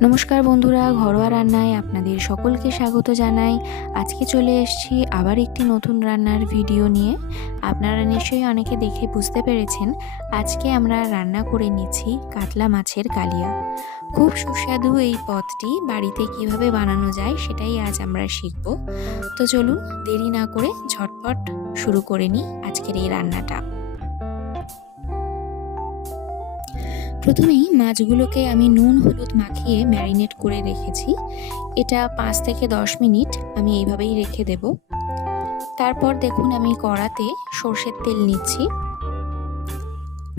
নমস্কার বন্ধুরা, ঘরোয়া রান্নায় আপনাদের সকলকে স্বাগত জানাই। আজকে চলে এসেছি আবার একটি নতুন রান্নার ভিডিও নিয়ে। আপনারা নিশ্চয়ই অনেকে দেখে বুঝতে পেরেছেন, আজকে আমরা রান্না করে নিচ্ছি কাতলা মাছের কালিয়া। খুব সুস্বাদু এই পদটি বাড়িতে কিভাবে বানানো যায় সেটাই আজ আমরা শিখব। তো চলুন দেরি না করে ঝটপট শুরু করে নিই আজকের এই রান্নাটা। প্রথমেই মাছগুলোকে আমি নুন হলুদ মাখিয়ে ম্যারিনেট করে রেখেছি। এটা 5 থেকে 10 মিনিট আমি এইভাবেই রেখে দেব। তারপর দেখুন আমি কড়াতে সর্ষের তেল নিচ্ছি।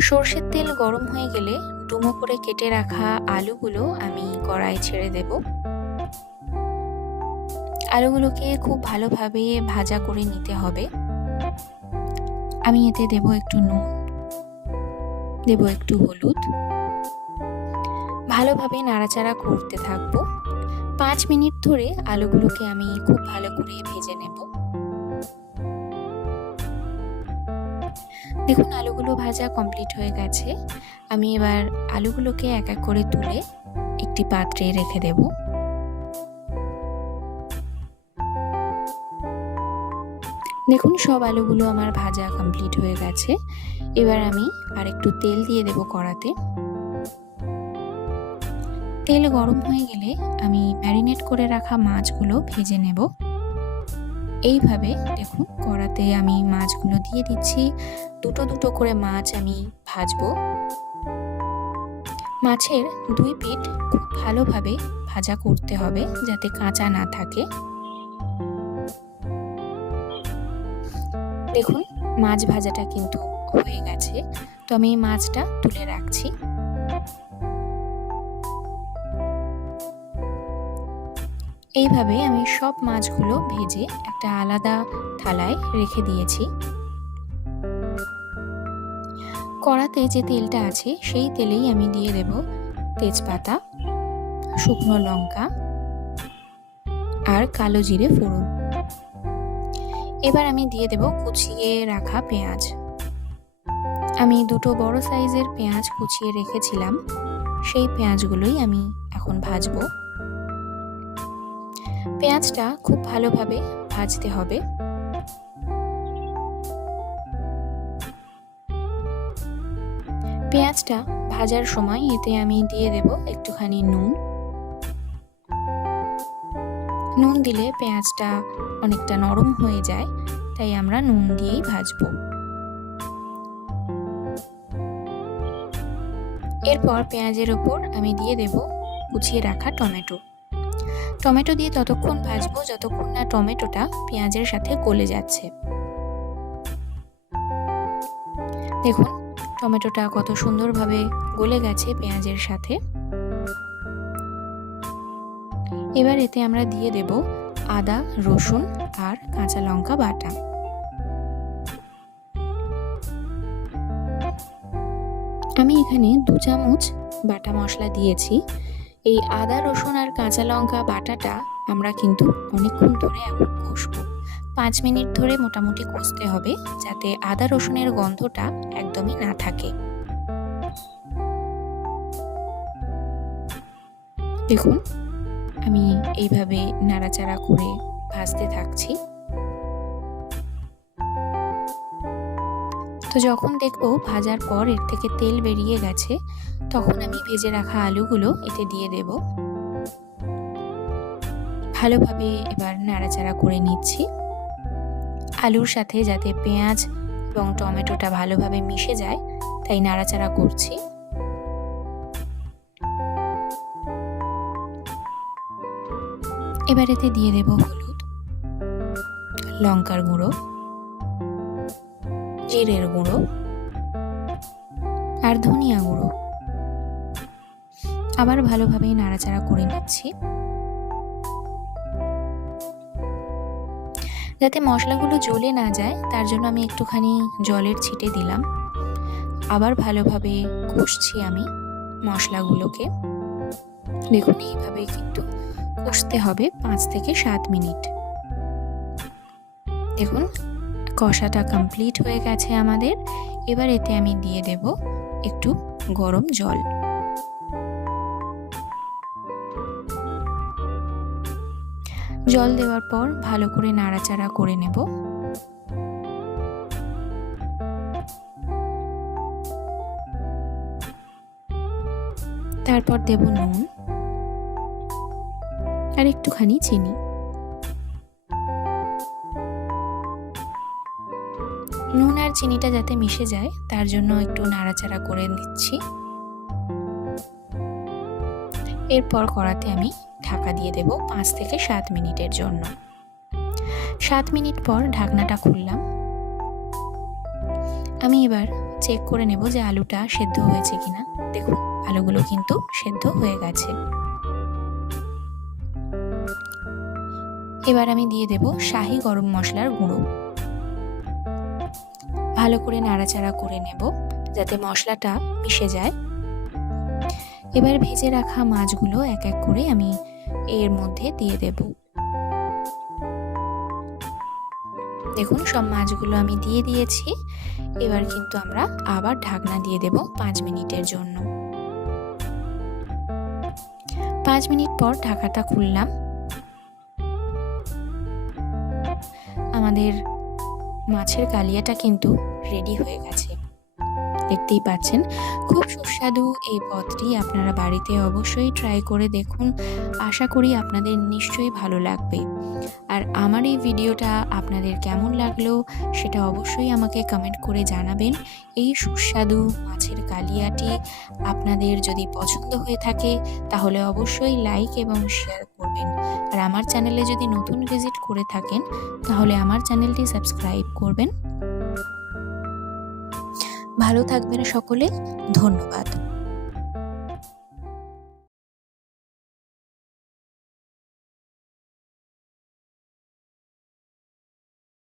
সর্ষের তেল গরম হয়ে গেলে ডুমো করে কেটে রাখা আলুগুলো আমি কড়ায় ছেড়ে দেব। আলুগুলোকে খুব ভালোভাবে ভাজা করে নিতে হবে। আমি এতে দেব একটু নুন, দেব একটু হলুদ, ভালোভাবে নাড়াচাড়া করতে থাকবো। 5 মিনিট ধরে আলুগুলোকে আমি খুব ভালো করে ভেজে নেব। দেখুন আলুগুলো ভাজা কমপ্লিট হয়ে গেছে। আমি এবার আলুগুলোকে এক এক করে তুলে একটি পাত্রে রেখে দেব। দেখুন সব আলুগুলো আমার ভাজা কমপ্লিট হয়ে গেছে। এবার আমি আর একটু তেল দিয়ে দেব কড়াতে। তেল গরম হয়ে গেলে আমি ম্যারিনেট করে রাখা মাছগুলো ভেজে নেব। এইভাবে দেখুন কড়াতে আমি মাছগুলো দিয়ে দিচ্ছি। দুটো দুটো করে মাছ আমি ভাজবো। মাছের দুই পিঠ খুব ভালোভাবে ভাজা করতে হবে যাতে কাঁচা না থাকে। দেখুন মাছ ভাজাটা কিন্তু হয়ে গেছে, তো আমি মাছটা তুলে রাখছি। এইভাবে আমি সব মাছগুলো ভেজে একটা আলাদা থালায় রেখে দিয়েছি। কড়াতে যে তেলটা আছে সেই তেলেই আমি দিয়ে দেব তেজপাতা, শুকনো লঙ্কা আর কালো জিরে ফোড়ন। এবার আমি দিয়ে দেব কুচিয়ে রাখা পেঁয়াজ। আমি দুটো বড় সাইজের পেঁয়াজ কুচিয়ে রেখেছিলাম, সেই পেঁয়াজগুলোই আমি এখন ভাজবো। পেঁয়াজটা খুব ভালোভাবে ভাজতে হবে। পেঁয়াজটা ভাজার সময় এতে আমি দিয়ে দেব একটুখানি নুন। নুন দিলে পেঁয়াজটা অনেকটা নরম হয়ে যায়, তাই আমরা নুন দিয়েই ভাজবো। এরপর পেঁয়াজের ওপর আমি দিয়ে দেব কুচিয়ে রাখা টমেটো। টমেটো দিয়ে ততক্ষণ ভাজবো যতক্ষণ না টমেটোটা পেঁয়াজের সাথে গলে যাচ্ছে। দেখুন টমেটোটা কত সুন্দরভাবে গলে গেছে পেঁয়াজের সাথে। এবার এতে আমরা দিয়ে দেব আদা, রসুন আর কাঁচা লঙ্কা বাটা। আমি এখানে 2 চামচ বাটা মশলা দিয়েছি। এই আদা, রসুন আর কাঁচা লঙ্কা বাটাটা আমরা কিন্তু অনেকক্ষণ ধরে এখন কষবো। 5 মিনিট ধরে মোটামুটি কষতে হবে যাতে আদা রসুনের গন্ধটা একদমই না থাকে। দেখুন আমি এইভাবে নাড়াচাড়া করে ভাজতে থাকছি। তো যখন দেখবো ভাজার পর এর থেকে তেল বেরিয়ে গেছে, তখন আমি ভেজে রাখা আলুগুলো এতে দিয়ে দেব। ভালোভাবে এবার নাড়াচাড়া করে নিচ্ছি। আলুর সাথে যাতে পেঁয়াজ এবং টমেটোটা ভালোভাবে মিশে যায় তাই নাড়াচাড়া করছি। এবার এতে দিয়ে দেব হলুদ, লঙ্কার গুঁড়ো, জিরের গুঁড়ো আর ধনিয়া গুঁড়ো। আবার ভালোভাবে নাড়াচাড়া করে নিচ্ছি। যাতে মশলাগুলো জ্বলে না যায় তার জন্য আমি একটুখানি জলের ছিটে দিলাম। আবার ভালোভাবে কষছি আমি মশলাগুলোকে। দেখুন এইভাবে কিন্তু কষতে হবে 5 থেকে 7 মিনিট। দেখুন কষাটা কমপ্লিট হয়ে গেছে আমাদের। এবার এতে আমি দিয়ে দেব একটু গরম জল। জল দেওয়ার পর ভালো করে নাড়াচাড়া করে নেব। তারপর দেব নুন আর একটুখানি চিনি। নুন আর চিনিটা যাতে মিশে যায় তার জন্য একটু নাড়াচাড়া করে দিচ্ছি। এরপর কড়াতে আমি ঢাকা দিয়ে দেব 5 থেকে 7 মিনিটের জন্য। 7 মিনিট পর ঢাকনাটা খুললাম। আমি এবার চেক করে নেব যে আলুটা সেদ্ধ হয়েছে কিনা। দেখুন আলুগুলো কিন্তু সেদ্ধ হয়ে গেছে। এবার আমি দিয়ে দেব শাহি গরম মশলার গুঁড়ো। ভালো করে নাড়াচাড়া করে নেব যাতে মশলাটা মিশে যায়। এবার ভেজে রাখা মাছগুলো এক এক করে আমি এর মধ্যে দিয়ে দেব। দেখুন সব মাছগুলো আমি দিয়ে দিয়েছি। এবার কিন্তু আমরা আবার ঢাকনা দিয়ে দেব 5 মিনিটের জন্য। 5 মিনিট পর ঢাকাটা খুললাম। আমাদের মাছের কালিয়াটা কিন্তু রেডি হয়ে গেছে। দেখতেই পাচ্ছেন খুব সুস্বাদু এই পদটি আপনারা বাড়িতে অবশ্যই ট্রাই করে দেখুন। আশা করি আপনাদের নিশ্চয়ই ভালো লাগবে। আর আমার এই ভিডিওটা আপনাদের কেমন লাগলো সেটা অবশ্যই আমাকে কমেন্ট করে জানাবেন। এই সুস্বাদু মাছের কালিয়াটি আপনাদের যদি পছন্দ হয়ে থাকে তাহলে অবশ্যই লাইক এবং শেয়ার করবেন। আর আমার চ্যানেলে যদি নতুন ভিজিট করে থাকেন তাহলে আমার চ্যানেলটি সাবস্ক্রাইব করবেন। ভালো থাকবেন সকলে। ধন্যবাদ।